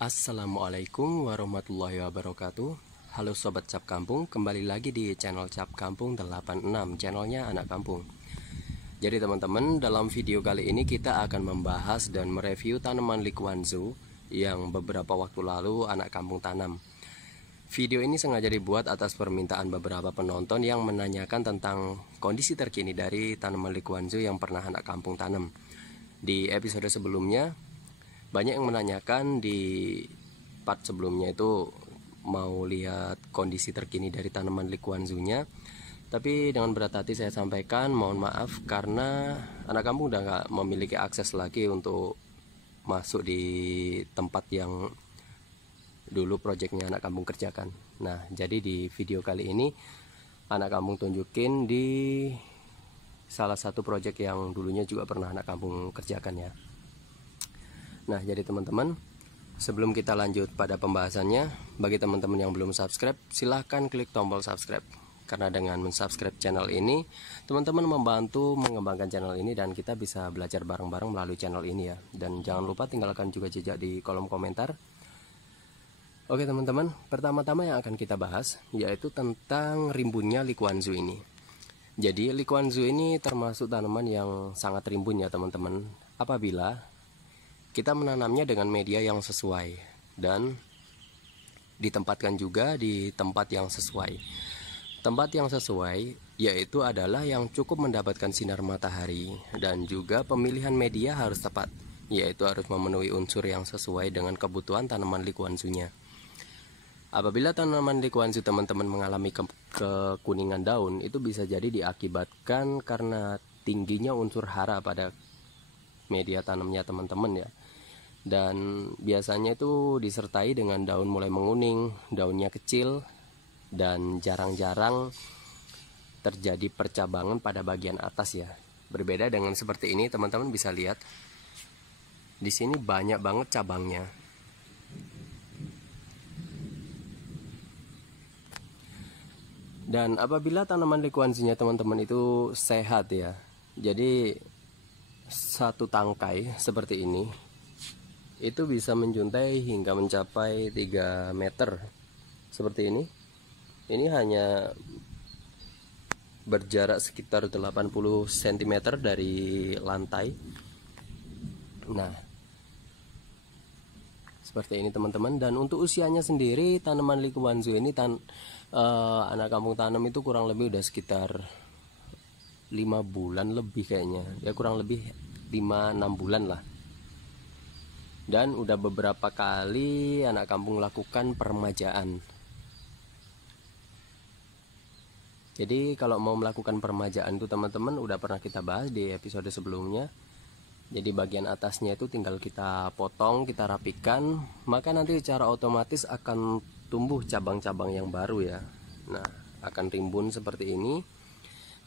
Assalamualaikum warahmatullahi wabarakatuh. Halo Sobat Cap Kampung, kembali lagi di channel Cap Kampung 86, channelnya Anak Kampung. Jadi teman-teman, dalam video kali ini kita akan membahas dan mereview tanaman Likuanzu yang beberapa waktu lalu Anak Kampung tanam. Video ini sengaja dibuat atas permintaan beberapa penonton yang menanyakan tentang kondisi terkini dari tanaman Likuanzu yang pernah Anak Kampung tanam. Di episode sebelumnya banyak yang menanyakan di part sebelumnya itu mau lihat kondisi terkini dari tanaman Likuanzunya. Tapi dengan berat hati saya sampaikan mohon maaf karena Anak Kampung udah nggak memiliki akses lagi untuk masuk di tempat yang dulu proyeknya Anak Kampung kerjakan. Nah, jadi di video kali ini Anak Kampung tunjukin di salah satu proyek yang dulunya juga pernah Anak Kampung kerjakan ya. Nah, jadi teman-teman, sebelum kita lanjut pada pembahasannya, bagi teman-teman yang belum subscribe, silahkan klik tombol subscribe. Karena dengan mensubscribe channel ini, teman-teman membantu mengembangkan channel ini dan kita bisa belajar bareng-bareng melalui channel ini ya. Dan jangan lupa tinggalkan juga jejak di kolom komentar. Oke teman-teman, pertama-tama yang akan kita bahas yaitu tentang rimbunnya Likuanzu ini. Jadi Likuanzu ini termasuk tanaman yang sangat rimbun ya teman-teman. Apabila kita menanamnya dengan media yang sesuai dan ditempatkan juga di tempat yang sesuai. Tempat yang sesuai yaitu adalah yang cukup mendapatkan sinar matahari, dan juga pemilihan media harus tepat, yaitu harus memenuhi unsur yang sesuai dengan kebutuhan tanaman Likuanzunya. Apabila tanaman Likuanzu teman-teman mengalami kekuningan daun, itu bisa jadi diakibatkan karena tingginya unsur hara pada media tanamnya teman-teman ya. Dan biasanya itu disertai dengan daun mulai menguning, daunnya kecil, dan jarang-jarang terjadi percabangan pada bagian atas ya. Berbeda dengan seperti ini, teman-teman bisa lihat di sini banyak banget cabangnya. Dan apabila tanaman Likuanzunya teman-teman itu sehat ya, jadi satu tangkai seperti ini itu bisa menjuntai hingga mencapai 3 meter seperti ini. Ini hanya berjarak sekitar 80 cm dari lantai. Nah, seperti ini teman-teman. Dan untuk usianya sendiri tanaman Likuanzu ini Anak Kampung tanam itu kurang lebih udah sekitar 5 bulan lebih kayaknya. Ya kurang lebih 5-6 bulan lah. Dan udah beberapa kali Anak Kampung lakukan peremajaan. Jadi kalau mau melakukan peremajaan itu teman-teman udah pernah kita bahas di episode sebelumnya. Jadi bagian atasnya itu tinggal kita potong, kita rapikan, maka nanti secara otomatis akan tumbuh cabang-cabang yang baru ya. Nah, akan rimbun seperti ini.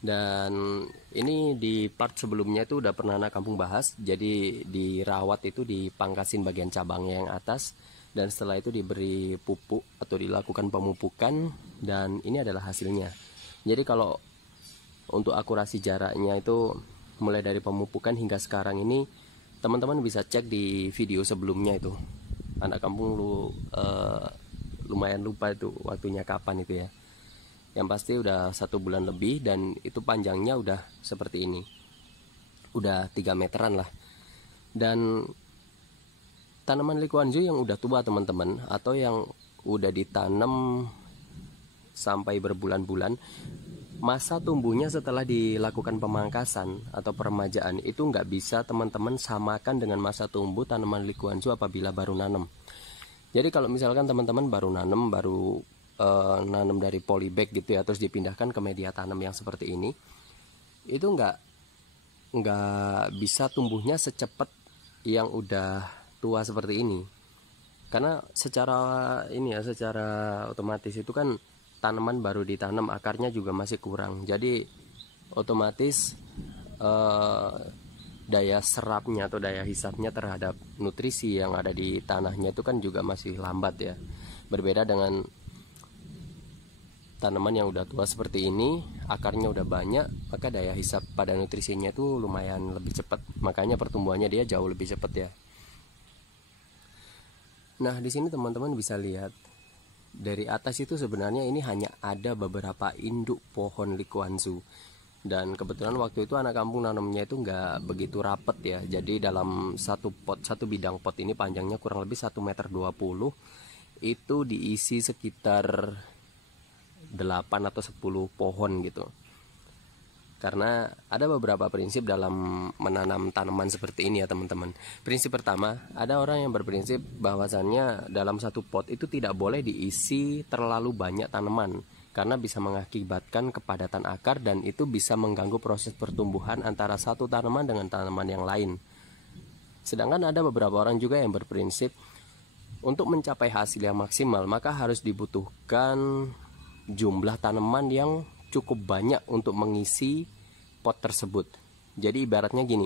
Dan ini di part sebelumnya itu udah pernah Anak Kampung bahas. Jadi dirawat itu dipangkasin bagian cabangnya yang atas, dan setelah itu diberi pupuk atau dilakukan pemupukan, dan ini adalah hasilnya. Jadi kalau untuk akurasi jaraknya itu mulai dari pemupukan hingga sekarang ini, teman-teman bisa cek di video sebelumnya itu. Anak Kampung lumayan lupa itu waktunya kapan itu ya. Yang pasti udah 1 bulan lebih, dan itu panjangnya udah seperti ini, udah 3 meteran lah. Dan tanaman Likuanzu yang udah tua teman-teman, atau yang udah ditanam sampai berbulan-bulan, masa tumbuhnya setelah dilakukan pemangkasan atau peremajaan itu nggak bisa teman-teman samakan dengan masa tumbuh tanaman Likuanzu apabila baru nanam. Jadi kalau misalkan teman-teman baru nanam, nanam dari polybag gitu ya, terus dipindahkan ke media tanam yang seperti ini, itu nggak bisa tumbuhnya secepat yang udah tua seperti ini. Karena secara otomatis itu kan tanaman baru ditanam, akarnya juga masih kurang, jadi otomatis daya serapnya atau daya hisapnya terhadap nutrisi yang ada di tanahnya itu kan juga masih lambat ya. Berbeda dengan tanaman yang udah tua seperti ini, akarnya udah banyak, maka daya hisap pada nutrisinya itu lumayan lebih cepat. Makanya pertumbuhannya dia jauh lebih cepat ya. Nah, di sini teman-teman bisa lihat dari atas itu sebenarnya ini hanya ada beberapa induk pohon likuanzu. Dan kebetulan waktu itu anak kampung nanamnya itu nggak begitu rapet ya. Jadi dalam satu pot, satu bidang pot ini panjangnya kurang lebih 1,20 meter, itu diisi sekitar 8 atau 10 pohon gitu. Karena ada beberapa prinsip dalam menanam tanaman seperti ini ya teman-teman. Prinsip pertama, ada orang yang berprinsip bahwasannya dalam satu pot itu tidak boleh diisi terlalu banyak tanaman, karena bisa mengakibatkan kepadatan akar dan itu bisa mengganggu proses pertumbuhan antara satu tanaman dengan tanaman yang lain. Sedangkan ada beberapa orang juga yang berprinsip untuk mencapai hasil yang maksimal maka harus dibutuhkan jumlah tanaman yang cukup banyak untuk mengisi pot tersebut. Jadi ibaratnya gini,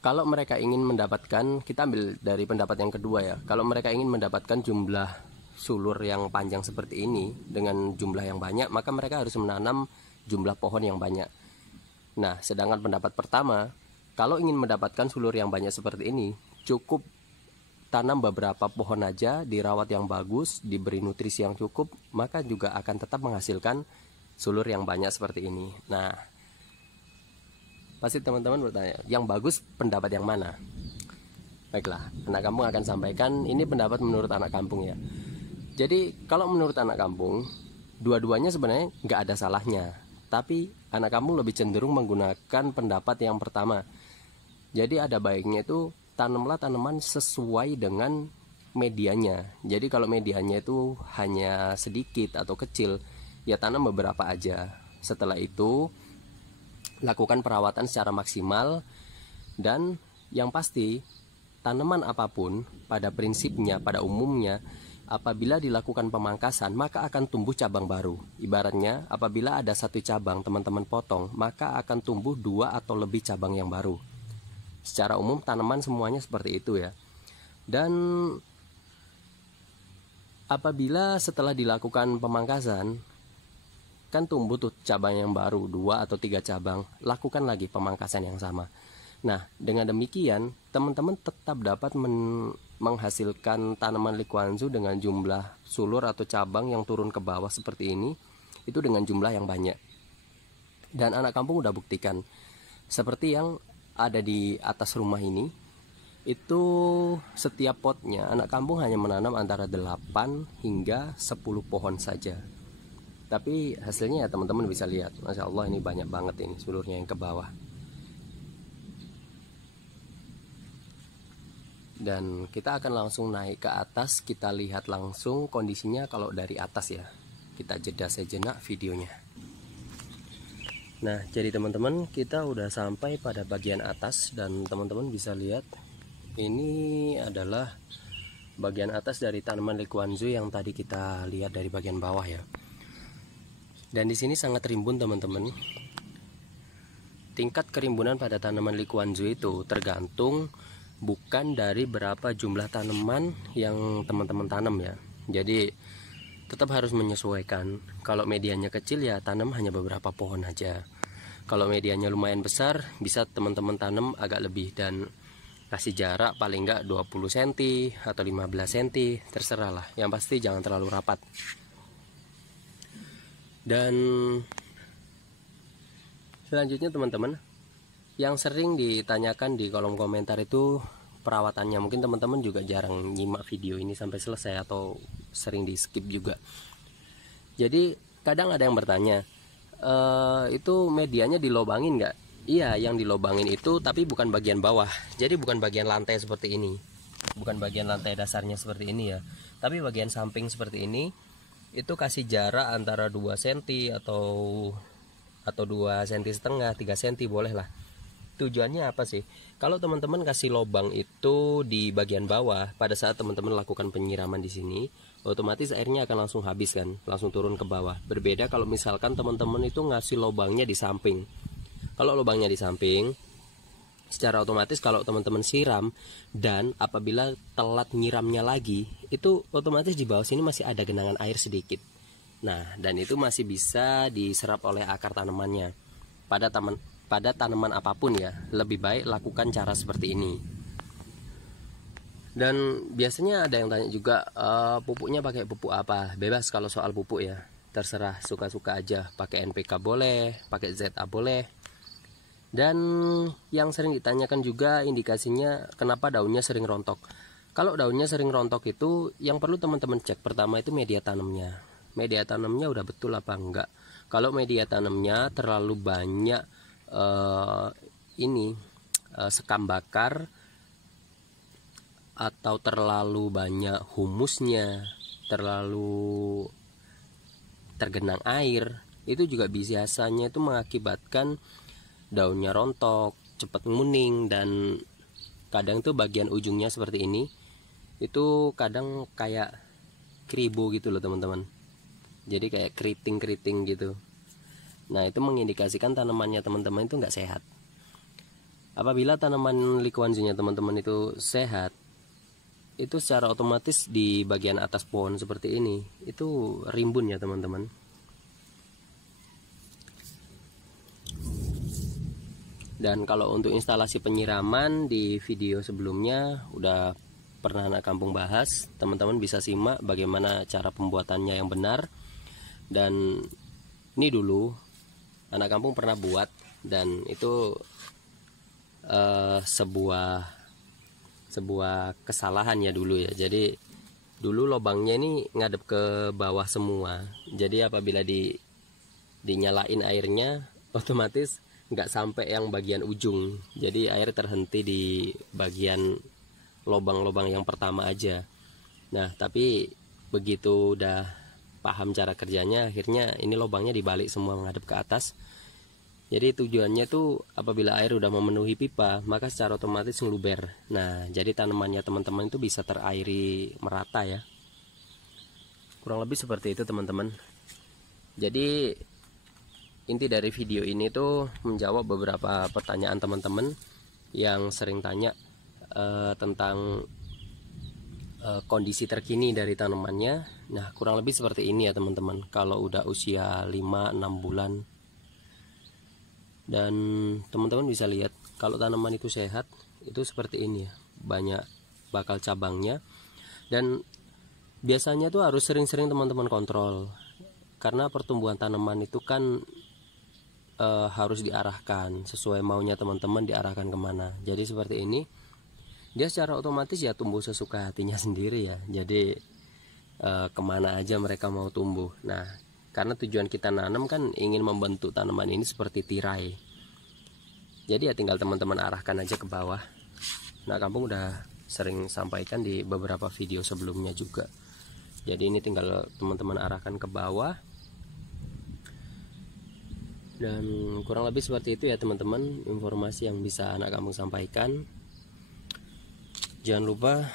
kalau mereka ingin mendapatkan, kita ambil dari pendapat yang kedua ya, kalau mereka ingin mendapatkan jumlah sulur yang panjang seperti ini dengan jumlah yang banyak, maka mereka harus menanam jumlah pohon yang banyak. Nah, sedangkan pendapat pertama, kalau ingin mendapatkan sulur yang banyak seperti ini, cukup tanam beberapa pohon aja, dirawat yang bagus, diberi nutrisi yang cukup, maka juga akan tetap menghasilkan sulur yang banyak seperti ini. Nah, pasti teman-teman bertanya, yang bagus pendapat yang mana? Baiklah, anak kampung akan sampaikan, ini pendapat menurut anak kampung ya. Jadi kalau menurut anak kampung, dua-duanya sebenarnya nggak ada salahnya. Tapi anak kampung lebih cenderung menggunakan pendapat yang pertama. Jadi ada baiknya itu tanamlah tanaman sesuai dengan medianya. Jadi kalau medianya itu hanya sedikit atau kecil, ya tanam beberapa aja. Setelah itu lakukan perawatan secara maksimal, dan yang pasti tanaman apapun pada prinsipnya, pada umumnya, apabila dilakukan pemangkasan maka akan tumbuh cabang baru. Ibaratnya apabila ada satu cabang teman-teman potong, maka akan tumbuh 2 atau lebih cabang yang baru. Secara umum tanaman semuanya seperti itu ya. Dan apabila setelah dilakukan pemangkasan kan tumbuh tuh cabang yang baru 2 atau 3 cabang, lakukan lagi pemangkasan yang sama. Nah, dengan demikian teman-teman tetap dapat menghasilkan tanaman likuanzu dengan jumlah sulur atau cabang yang turun ke bawah seperti ini, itu dengan jumlah yang banyak. Dan anak kampung udah buktikan, seperti yang ada di atas rumah ini, itu setiap potnya anak kampung hanya menanam antara 8 hingga 10 pohon saja. Tapi hasilnya ya teman-teman bisa lihat, Masya Allah ini banyak banget ini sulurnya yang ke bawah. Dan kita akan langsung naik ke atas, kita lihat langsung kondisinya kalau dari atas ya. Kita jeda sejenak videonya. Nah, jadi teman-teman, kita udah sampai pada bagian atas dan teman-teman bisa lihat ini adalah bagian atas dari tanaman likuanzu yang tadi kita lihat dari bagian bawah ya. Dan di sini sangat rimbun teman-teman. Tingkat kerimbunan pada tanaman likuanzu itu tergantung bukan dari berapa jumlah tanaman yang teman-teman tanam ya. Jadi tetap harus menyesuaikan. Kalau medianya kecil ya tanam hanya beberapa pohon aja. Kalau medianya lumayan besar, bisa teman-teman tanam agak lebih dan kasih jarak paling enggak 20 cm atau 15 cm, terserah lah. Yang pasti jangan terlalu rapat. Dan selanjutnya teman-teman, yang sering ditanyakan di kolom komentar itu perawatannya. Mungkin teman-teman juga jarang nyimak video ini sampai selesai atau sering di skip juga. Jadi kadang ada yang bertanya, itu medianya dilobangin nggak? Iya, yang dilobangin itu tapi bukan bagian bawah. Jadi bukan bagian lantai seperti ini, bukan bagian lantai dasarnya seperti ini ya, tapi bagian samping seperti ini. Itu kasih jarak antara 2 cm atau 2,5 cm, 3 cm boleh lah. Tujuannya apa sih? Kalau teman-teman kasih lubang itu di bagian bawah, pada saat teman-teman lakukan penyiraman di sini, otomatis airnya akan langsung habis kan, langsung turun ke bawah. Berbeda kalau misalkan teman-teman itu ngasih lubangnya di samping. Kalau lubangnya di samping, secara otomatis kalau teman-teman siram dan apabila telat nyiramnya lagi, itu otomatis di bawah sini masih ada genangan air sedikit. Nah, dan itu masih bisa diserap oleh akar tanamannya. Pada tanaman apapun ya, lebih baik lakukan cara seperti ini. Dan biasanya ada yang tanya juga, pupuknya pakai pupuk apa? Bebas kalau soal pupuk ya, terserah, suka-suka aja. Pakai NPK boleh, pakai ZA boleh. Dan yang sering ditanyakan juga indikasinya kenapa daunnya sering rontok. Kalau daunnya sering rontok itu yang perlu teman-teman cek pertama itu media tanamnya. Media tanamnya udah betul apa enggak. Kalau media tanamnya terlalu banyak sekam bakar atau terlalu banyak humusnya, terlalu tergenang air, itu juga biasanya itu mengakibatkan daunnya rontok, cepat nguning, dan kadang tuh bagian ujungnya seperti ini itu kadang kayak keribu gitu loh teman-teman, jadi kayak keriting-keriting gitu. Nah itu mengindikasikan tanamannya teman-teman itu nggak sehat. Apabila tanaman likuansinya teman-teman itu sehat, itu secara otomatis di bagian atas pohon seperti ini itu rimbun ya teman-teman. Dan kalau untuk instalasi penyiraman di video sebelumnya udah pernah anak kampung bahas, teman-teman bisa simak bagaimana cara pembuatannya yang benar. Dan ini dulu anak kampung pernah buat, dan itu sebuah kesalahan ya dulu ya. Jadi dulu lubangnya ini ngadep ke bawah semua, jadi apabila dinyalain airnya otomatis nggak sampai yang bagian ujung, jadi air terhenti di bagian lubang-lubang yang pertama aja. Nah tapi begitu udah paham cara kerjanya, akhirnya ini lubangnya dibalik semua menghadap ke atas. Jadi tujuannya tuh apabila air udah memenuhi pipa, maka secara otomatis ngeluber. Nah, jadi tanamannya teman-teman itu bisa terairi merata ya. Kurang lebih seperti itu teman-teman. Jadi inti dari video ini tuh menjawab beberapa pertanyaan teman-teman yang sering tanya tentang kondisi terkini dari tanamannya. Nah, kurang lebih seperti ini ya teman-teman. Kalau udah usia 5-6 bulan, dan teman-teman bisa lihat kalau tanaman itu sehat itu seperti ini ya, banyak bakal cabangnya. Dan biasanya tuh harus sering-sering teman-teman kontrol, karena pertumbuhan tanaman itu kan harus diarahkan sesuai maunya teman-teman, diarahkan kemana. Jadi seperti ini dia secara otomatis ya tumbuh sesuka hatinya sendiri ya. Jadi kemana aja mereka mau tumbuh. Nah karena tujuan kita nanam kan ingin membentuk tanaman ini seperti tirai. Jadi ya tinggal teman-teman arahkan aja ke bawah. Nah kampung udah sering sampaikan di beberapa video sebelumnya juga. Jadi ini tinggal teman-teman arahkan ke bawah. Dan kurang lebih seperti itu ya teman-teman, informasi yang bisa anak kampung sampaikan. Jangan lupa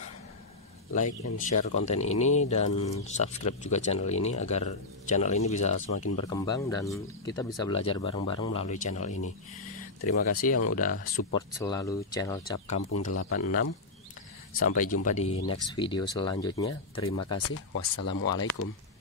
like and share konten ini, dan subscribe juga channel ini agar channel ini bisa semakin berkembang dan kita bisa belajar bareng-bareng melalui channel ini. Terima kasih yang udah support selalu channel Cap Kampung 86. Sampai jumpa di next video selanjutnya. Terima kasih. Wassalamualaikum.